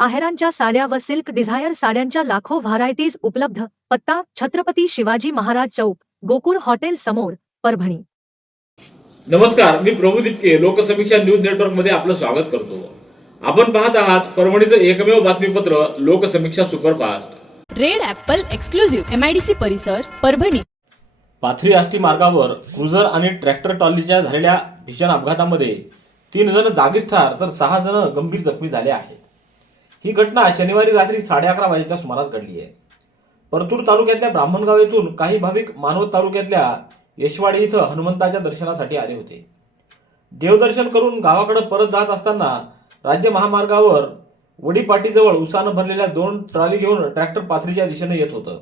आहेरांच्या साड्या व silk Dzire साड्यांच्या लाखो व्हरायटीज उपलब्ध. पत्ता छत्रपती शिवाजी महाराज चौक गोकुळ हॉटेल समोर परभणी. नमस्कार मी प्रभू दिपके लोकसमीक्षा न्यूज नेटवर्कमध्ये आपलं स्वागत करतो. आपण पाहत आहात परभणीचं एकमेव बातमीपत्र Loksamiksha superfast. Red apple exclusive MIDC परिसर परभणी. पाथरी आष्टी मार्गावर क्रुझर आणि ट्रॅक्टर ट्रॉलीच्या झालेल्या भीषण अपघातामध्ये तीन जण जागीच ठार तर सहा जण गंभीर जखमी झाले आहेत. ही घटना शनिवारी रात्री साडे अकरा वाजेच्या सुमारास घडली आहे. परतूर तालुक्यातल्या ब्राह्मणगाव येथून काही भाविक मानवत तालुक्यातल्या यशवाडी इथं हनुमंताच्या दर्शनासाठी आले होते. देवदर्शन करून गावाकडे परत जात असताना राज्य महामार्गावर वडीपाटीजवळ उसानं भरलेल्या दोन ट्रॉली घेऊन ट्रॅक्टर पाथरीच्या दिशेने येत होतं.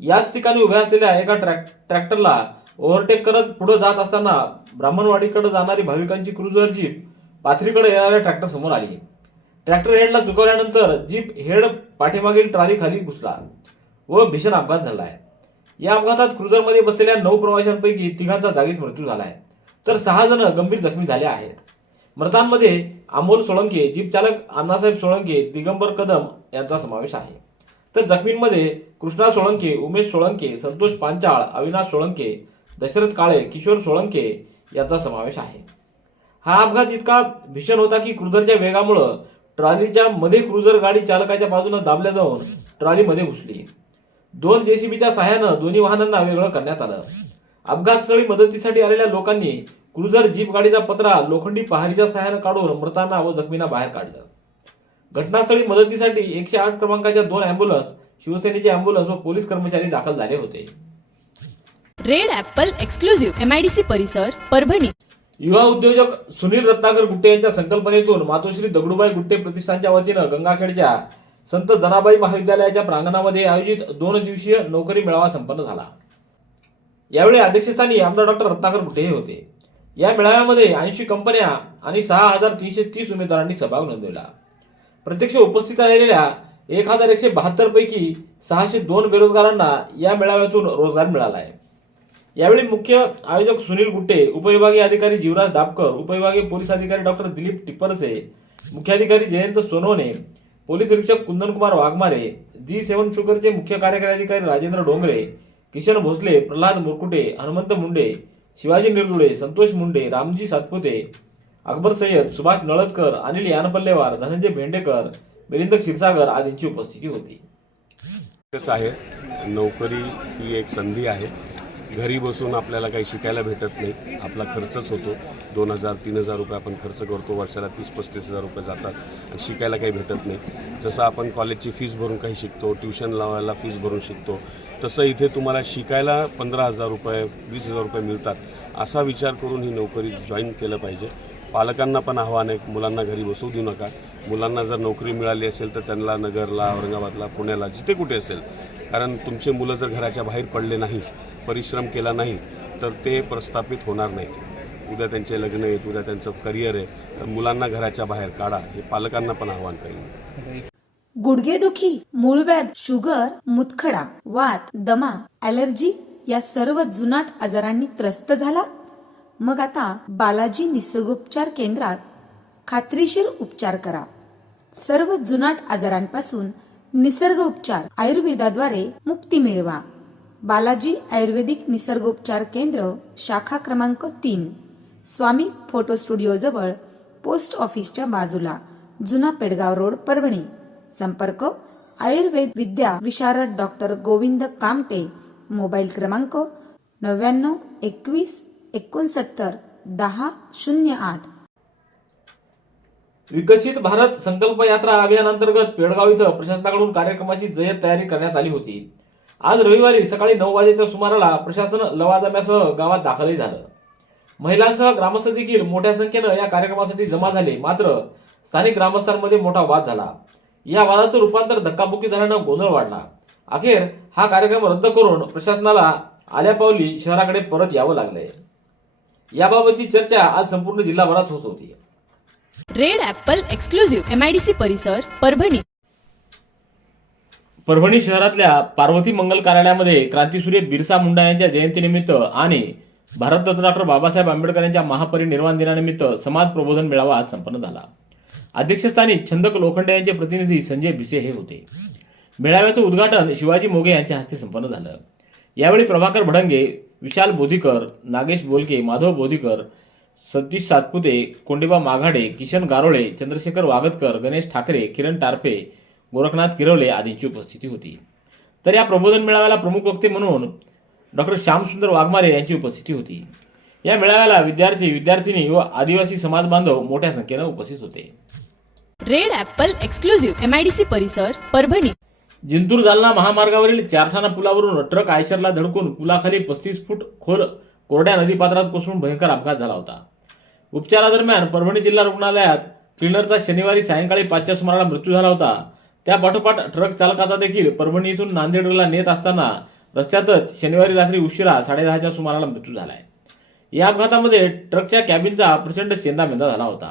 याच ठिकाणी उभ्या असलेल्या एका ट्रॅक ट्रॅक्टरला ओव्हरटेक करत पुढे जात असताना ब्राह्मणवाडीकडे जाणारी भाविकांची क्रुझर जीप पाथरीकडे येणाऱ्या ट्रॅक्टर समोर आली. ट्रॅक्टर हेडला चुकवल्यानंतर जीप हेड पाठीमागील ट्रॉली खाली घुसला व भीषण अपघात झाला आहे. या अपघातात क्रुझरमध्ये बसलेल्या नऊ प्रवाशांपैकी तिघांचा जागीच मृत्यू झाला आहे. तर सहा जण गंभीर जखमी झाले आहेत. मृतांमध्ये अमोल सोळंके जीप चालक अण्णासाहेब सोळंके दिगंबर कदम यांचा समावेश आहे. तर जखमींमध्ये कृष्णा सोळंके उमेश सोळंके संतोष पांचाळ अविनाश सोळंके दशरथ काळे किशोर सोळंके यांचा समावेश आहे. हा अपघात इतका भीषण होता की क्रुझरच्या वेगामुळं ट्रॉलीच्या मध्ये क्रुझर गाडी चालकाच्या बाजूने दाबल्या जाऊन ट्रॉलीमध्ये घुसली. दोन जेसीबीच्या सहाय्यानं दोन्ही वाहनांना वेगळं करण्यात आलं. अपघातस्थळी मदतीसाठी आलेल्या लोकांनी क्रुझर जीप गाडीचा पत्रा लोखंडी पहारीच्या सहाय्यानं काढून मृतांना व जखमींना बाहेर काढलं. घटनास्थळी मदतीसाठी एकशे आठ क्रमांकाच्या दोन अँब्युलन्स शिवसेनेचे अँब्युलन्स व पोलीस कर्मचारी दाखल झाले होते. रेड एक्सक्लुझिव्ह एमआयडीसी परिसर परभणी. युवा उद्योजक सुनील रत्नाकर गुट्टे यांच्या संकल्पनेतून मातोश्री दगडूबाई गुट्टे प्रतिष्ठानच्या वतीनं गंगाखेडच्या संत जनाबाई महाविद्यालयाच्या प्रांगणामध्ये आयोजित दोन दिवसीय नोकरी मेळावा संपन्न झाला. यावेळी अध्यक्षस्थानी आमदार डॉक्टर रत्नाकर गुट्टे हे होते. या मेळाव्यामध्ये ऐंशी कंपन्या आणि सहा हजार तीनशे तीस उमेदवारांनी सहभाग नोंदवला. प्रत्यक्ष उपस्थित राहिलेल्या एक हजार एकशे बहात्तर पैकी सहाशे दोन बेरोजगारांना या मेळाव्यातून रोजगार मिळाला आहे. यावेळी मुख्य आयोजक सुनील गुट्टे उपविभागीय अधिकारी जीवराज दापकर उपविभागीय पोलीस अधिकारी डॉक्टर दिलीप टिप्परसे मुख्याधिकारी जयंत सोनवणे पोलीस निरीक्षक कुंदनकुमार वाघमारे जी सेवन शुगरचे मुख्य कार्यकारी अधिकारी राजेंद्र डोंगरे किशन भोसले प्रल्हाद मुरकुटे हनुमंत मुंडे शिवाजी निरदुळे संतोष मुंडे रामजी सातपुते अकबर सय्यद सुभाष नळदकर अनिल यानपल्लेवार धनंजय भेंडेकर मिलिंद क्षीरसागर आदींची उपस्थिती होती. आहे. नोकरी ही एक संधी आहे. घरी बसून आपल्याला काही शिकायला भेटत नाही. आपला खर्चच होतो. दोन हजार तीन हजार रुपये आपण खर्च करतो. वर्षाला तीस पस्तीस हजार रुपये जातात आणि शिकायला काही भेटत नाही. जसं आपण कॉलेजची फीस भरून काही शिकतो ट्युशन लावायला फीस भरून शिकतो तसं इथे तुम्हाला शिकायला पंधरा हजार रुपये वीस हजार रुपये मिळतात. असा विचार करून ही नोकरी जॉईन केलं पाहिजे. पालकांना पण आव्हान आहे मुलांना घरी बसवू देऊ नका. मुलांना जर नोकरी मिळाली असेल तर त्यांना नगरला औरंगाबादला पुण्याला जिथे कुठे असेल. कारण तुमचे मुलं जर घराच्या बाहेर पडले नाही परिश्रम केला नाही तर ते प्रस्थापित होणार नाहीत. उद्या त्यांचे लग्न आहेत उद्या त्यांचं करिअर आहे तर मुलांना घराच्या बाहेर काढा हे पालकांना पण आव्हान करेन. गुडघेदुखी मूळव्याध शुगर मुतखडा वात दमा ॲलर्जी या सर्व जुनाट आजारांनी त्रस्त झाला मग आता बालाजी निसर्गोपचार केंद्रात खात्रीशीर उपचार करा. सर्व जुनाट आजारांपासून निसर्ग उपचार आयुर्वेदाद्वारे मुक्ती मिळवा. बालाजी आयुर्वेदिक निसर्गोपचार केंद्र शाखा क्रमांक तीन. स्वामी फोटो स्टुडिओ जवळ पोस्ट ऑफिसच्या बाजूला जुना पेडगाव रोड परभणी. संपर्क आयुर्वेद विद्या विशारद डॉक्टर गोविंद कामटे. मोबाईल क्रमांक नव्याण्णव एकवीस एकोणसत्तर दहा शून्य आठ. विकसित भारत संकल्प यात्रा अभियानांतर्गत पेडगाव इथं प्रशासनाकडून कार्यक्रमाची जय्यत तयारी करण्यात आली होती. आज रविवारी सकाळी नऊ वाजेच्या सुमाराला प्रशासन लवाजम्यासह गावात दाखलही झालं. महिलांसह ग्रामस्थ देखील मोठ्या संख्येनं या कार्यक्रमासाठी जमा झाले. मात्र स्थानिक ग्रामस्थांमध्ये मोठा वाद झाला. या वादाचं रूपांतर धक्काबुक्की झाल्यानं गोंधळ वाढला. अखेर हा कार्यक्रम रद्द करून प्रशासनाला आल्या पावली शहराकडे परत यावं लागलंय. याबाबतची चर्चा आज संपूर्ण जिल्हाभरात होत होती. रेड ऍपल एक्सक्लुझिव्ह एमआयडीसी परिसर परभणी. परभणी शहरातल्या पार्वती मंगल कार्यालयामध्ये क्रांतीसूर्य बिरसा मुंडा यांच्या जयंतीनिमित्त आणि भारतरत्न डॉक्टर बाबासाहेब आंबेडकर यांच्या महापरिनिर्वाण दिनानिमित्त समाज प्रबोधन मेळावा आज संपन्न झाला. अध्यक्षस्थानी छंदक लोखंडे यांचे प्रतिनिधी संजय भिसे हे होते. मेळाव्याचं उद्घाटन शिवाजी मोगे यांच्या हस्ते संपन्न झालं. यावेळी प्रभाकर भडंगे विशाल बोधीकर नागेश बोलके माधव बोधीकर सतीश सातपुते कोंडेबा माघाडे किशन गारोळे चंद्रशेखर वागतकर गणेश ठाकरे किरण टारफे गोरखनाथ किरवले आदींची उपस्थिती होती. तर या प्रबोधन मेळाव्याला प्रमुख वक्ते म्हणून डॉक्टर श्यामसुंदर वाघमारे यांची उपस्थिती होती. या मेळाव्याला विद्यार्थी विद्यार्थिनी व आदिवासी समाज बांधव मोठ्या संख्येनं उपस्थित होते. रेड ॲपल एक्सक्लुझिव्ह एमआयडीसी परिसर परभणी. जिंतूर जालना महामार्गावरील चारठाणा पुलावरून ट्रक आयशरला धडकून पुलाखाली पस्तीस फूट खोल कोरड्या नदीपात्रात कोसळून भयंकर अपघात झाला होता. उपचारादरम्यान परभणी जिल्हा रुग्णालयात क्लिनरचा शनिवारी सायंकाळी पाचच्या सुमाराला मृत्यू झाला होता. त्यापाठोपाठ ट्रक चालकाचा देखील परभणी इथून नांदेडला नेत असताना रस्त्यातच शनिवारी रात्री उशिरा साडेदहाच्या सुमाराला मृत्यू झालाय. या अपघातामध्ये ट्रकच्या कॅबिनचा प्रचंड चेंदामेंदा झाला होता.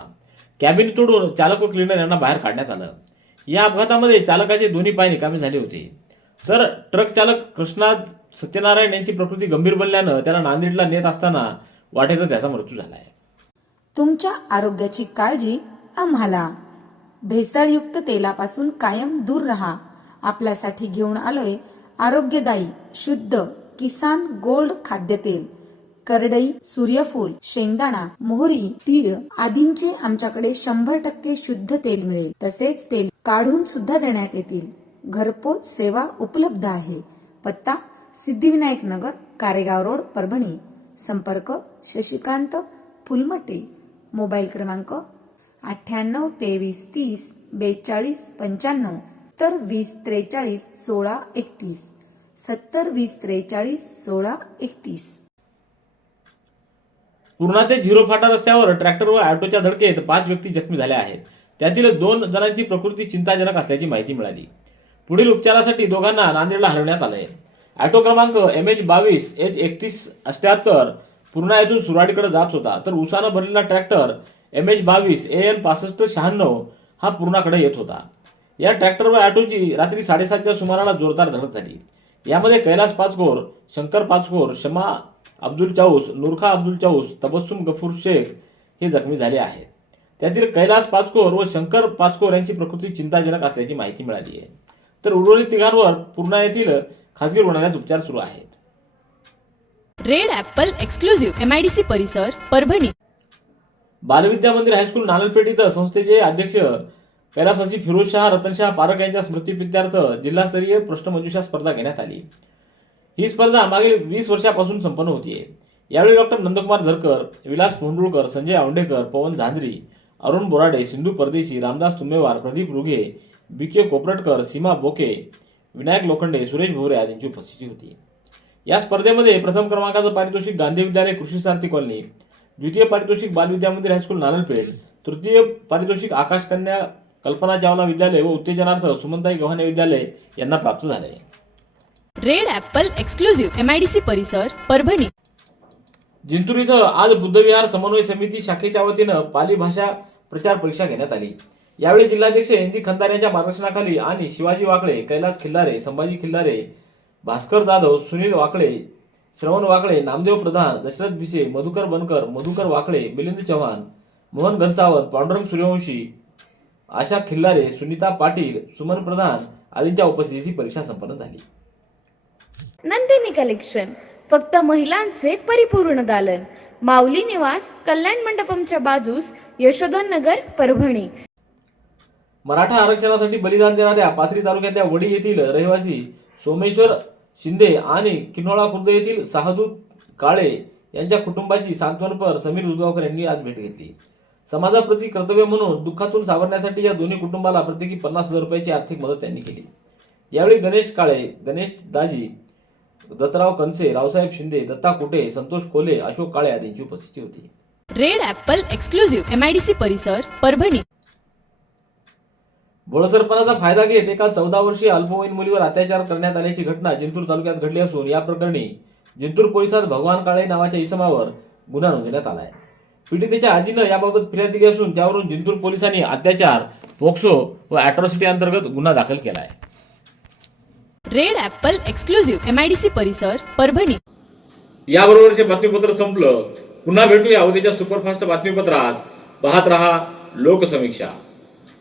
कॅबिन तोडून चालक व क्लिनर यांना बाहेर काढण्यात आलं. या अपघातामध्ये चालकाचे दोन्ही पाय निकामी झाले होते. तर ट्रक चालक कृष्णा सत्यनारायण यांची प्रकृती गंभीर बनल्यानं त्यांना नांदेडला नेत असताना वाटेचा त्याचा मृत्यू झाला आहे तुमच्या आरोग्याची काळजी आम्हाला. भेसळयुक्त तेलापासून कायम दूर राहा. आपल्यासाठी घेऊन आलोय आरोग्यदायी शुद्ध किसान गोल्ड खाद्यतेल. करडई सूर्यफूल शेंगदाणा मोहरी तीळ आदींचे आमच्याकडे शंभर टक्के शुद्ध तेल मिळेल. तसेच तेल काढून सुद्धा देण्यात येतील. घरपोच सेवा उपलब्ध आहे. पत्ता सिद्धिविनायक नगर कारेगाव रोड परभणी. संपर्क शशिकांत फुलमटे. मोबाईल क्रमांक अठ्ठ्याण्णव तेवीस तीस बेचाळीस पंच्याण्णव तर वीस त्रेचाळीस सोळा एकतीस. सत्तर वीस त्रेचाळीस सोळा एकतीस. पूर्णा ते झिरो फाटा रस्त्यावर ट्रॅक्टर व ऑटोच्या धडकेत पाच व्यक्ती जखमी झाल्या आहेत. त्यातील दोन जणांची प्रकृती चिंताजनक असल्याची माहिती मिळाली. पुढील उपचारासाठी दोघांना नांदेडला हलवण्यात आलंय ऑटो क्रमांक एम एच बावीस एच एकतीस अठ्याहत्तर पूर्णा येथून सुराडीकडे जात होता तर उसानं भरलेला ट्रॅक्टर एम एच बावीस ए एन पासष्ट शहाण्णव हा पूर्णाकडे येत होता. या ट्रॅक्टर व ऑटोची रात्री साडेसातच्या सुमाराला जोरदार धडक झाली. यामध्ये कैलास पाचकोर शंकर पाचकोर शमा अब्दुल चाऊस नूरखा अब्दुल चाऊस तबस्सुम गफूर शेख हे जखमी झाले आहेत त्यातील कैलास पाचकोर व शंकर पाचकोर यांची प्रकृती चिंताजनक असल्याची माहिती मिळाली आहे. तर उर्वरित तिघांवर पूर्णा येथील खासगी रुग्णालयात उपचार सुरू आहेत. रेड ॲपल एक्सक्लुझिव्ह एमआयडीसी परिसर परभणी. बालविद्या मंदिर हायस्कूल नानलपेठ इथं संस्थेचे अध्यक्ष कैलासवासी फिरोजशहा रतनशाह पारख यांच्या स्मृतीप्रित्यर्थ जिल्हास्तरीय प्रश्नमंजुषा स्पर्धा घेण्यात आली. ही स्पर्धा मागील वीस वर्षापासून संपन्न होतीये. यावेळी doctor Nandkumar Zarkar Vilas Kondulkar Sanjay Awandekar Pawan Zanjari Arun Borade Sindhu Pardeshi Ramdas Tumbewar Pradeep Rughe B K Kopartkar Seema Boke Vinayak Lokhande Suresh Bhoware आदींची उपस्थिती होती. या स्पर्धेमध्ये प्रथम क्रमांकाचं पारितोषिक गांधी विद्यालय कृषी सारथी कॉलनी द्वितीय पारितोषिक बालविद्या मंदिर हायस्कूल नानलपेठ तृतीय पारितोषिक आकाश कन्या कल्पना चावला विद्यालय व उत्तेजनार्थ सुमनताई गव्हाणे विद्यालय यांना प्राप्त झाले. रेड ॲपल एक्सक्लुझिव्ह एमआयडीसी परिसर परभणी. जिंतूर इथं आज बुद्धविहार समन्वय समिती शाखेच्या वतीनं पाली भाषा प्रचार परीक्षा घेण्यात आली. यावेळी जिल्हाध्यक्ष एन जी खंदार यांच्या मार्गदर्शनाखाली आणि शिवाजी वाकळे कैलास खिल्लारे संभाजी खिल्लारे भास्कर जाधव सुनील वाकळे श्रवण वाकळे नामदेव प्रधान दशरथ भिसे मधुकर बनकर मधुकर वाकळे मिलिंद चव्हाण मोहन घनसावंत पांडुरंग सूर्यवंशी आशा खिल्लारे सुनीता पाटील सुमन प्रधान आदींच्या उपस्थितीत ही परीक्षा संपन्न झाली. नंदिनी कलेक्शन. फक्त महिलांचे परिपूर्ण दालन. माऊली निवास कल्याण मंडपमच्या बाजूस यशोधन नगर परभणी. मराठा आरक्षणासाठी बलिदान देणाऱ्या पाथरी तालुक्यातल्या वडी येथील रहिवासी सोमेश्वर शिंदे आणि किन्होळा खुर्द येथील साहदूत काळे यांच्या कुटुंबाची सांत्वनपर समीर दुधगावकर यांनी आज भेट घेतली. समाजाप्रती कर्तव्य म्हणून दुःखातून सावरण्यासाठी या दोन्ही कुटुंबाला प्रत्येकी पन्नास हजार रुपयाची आर्थिक मदत त्यांनी केली. यावेळी गणेश काळे गणेश दाजी दत्तराव कनसे रावसाहेब शिंदे दत्ता कुटे संतोष कोले अशोक काळे आदींची उपस्थिती होती. रेड ऍपल एक्सक्लुझिव्ह एमआयडीसी परिसर परभणी. भोळसरपणाचा फायदा घेत एका चौदा वर्षीय अल्पवयीन मुलीवर अत्याचार करण्यात आल्याची घटना जिंतूर तालुक्यात घडली असून या प्रकरणी जिंतूर पोलिसात भगवान काळे नावाच्या इसमावर गुन्हा नोंदवण्यात आलाय. पीडितेच्या आजीनं याबाबत फिर्याद दिली असून त्यावरून जिंतूर पोलिसांनी अत्याचार पोक्सो व अॅट्रॉसिटी अंतर्गत गुन्हा दाखल केला आहे red apple exclusive M I D C परिसर परभणी. याबरोबरचे बातमीपत्र संपलं पुन्हा भेटूया उद्याच्या सुपरफास्ट बातमीपत्रात. पाहत रहा लोकसमीक्षा.